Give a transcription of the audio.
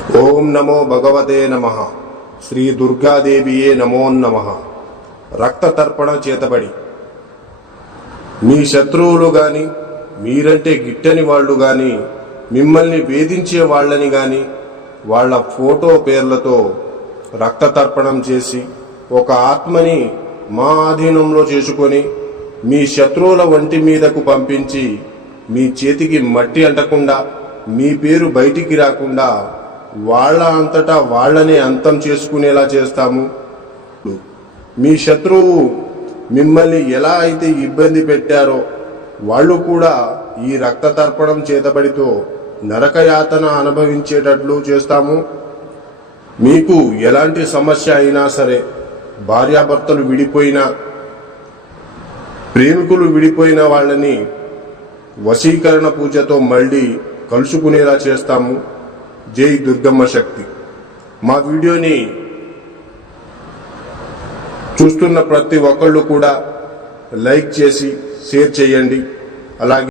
ఓం నమో భగవతే నమః. శ్రీ దుర్గాదేవియే నమో నమః. రక్త తర్పణ చేతబడి మీ శత్రువులు గాని, మీరంటే గిట్టని వాళ్ళు గాని, మిమ్మల్ని వేధించే వాళ్ళని గాని వాళ్ళ ఫోటో పేర్లతో రక్త తర్పణం చేసి ఒక ఆత్మని మా ఆధీనంలో చేసుకొని మీ శత్రువుల వంటి మీదకు పంపించి మీ చేతికి మట్టి అంటకుండా, మీ పేరు బయటికి రాకుండా వాళ్ళ అంతటా వాళ్ళనే అంతం చేసుకునేలా చేస్తాము. మీ శత్రువు మిమ్మల్ని ఎలా అయితే ఇబ్బంది పెట్టారో వాళ్ళు కూడా ఈ రక్త తర్పణం చేతబడితో నరకయాతన అనుభవించేటట్లు చేస్తాము. మీకు ఎలాంటి సమస్య అయినా సరే, భార్యాభర్తలు విడిపోయినా, ప్రేమికులు విడిపోయిన వాళ్ళని వశీకరణ పూజతో మళ్ళీ కలుసుకునేలా చేస్తాము. జై దుర్గమ్మ శక్తి. మా వీడియోని చూస్తున్న ప్రతి ఒక్కళ్ళు కూడా లైక్ చేసి షేర్ చేయండి. అలాగే